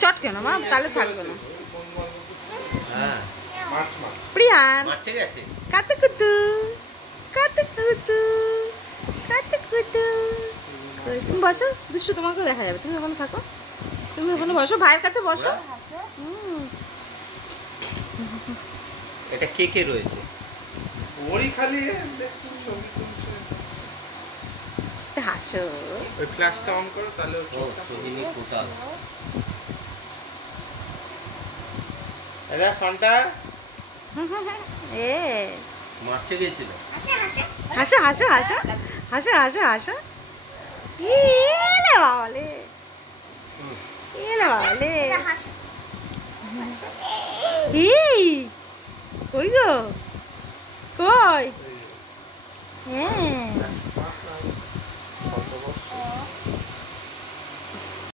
চট কেন মা, তাহলে থাকবে না। প্রিয়ান কাতুকুতু কাতুকুতু কাতুকুতু। তুমি বসো, দুষ্টু তোমাকেও দেখা যাবে। তুমি ওখানে থাকো, তুমি ওখানে বসো, ভাইয়ের কাছে বসো। এটা কে কে রয়েছে? ওরই খালি ছবি তুলছে। হাসো, ওই ফ্ল্যাশটা অন করো, তাহলে সোহিনী কোতাল। এরা সন্টা এ মারছে গেছিল। হাসো হাসো হাসো হাসো হাসো হাসো। এলে বাবালে, এলে বাবালে। এই কই গো, কই? হ্যাঁ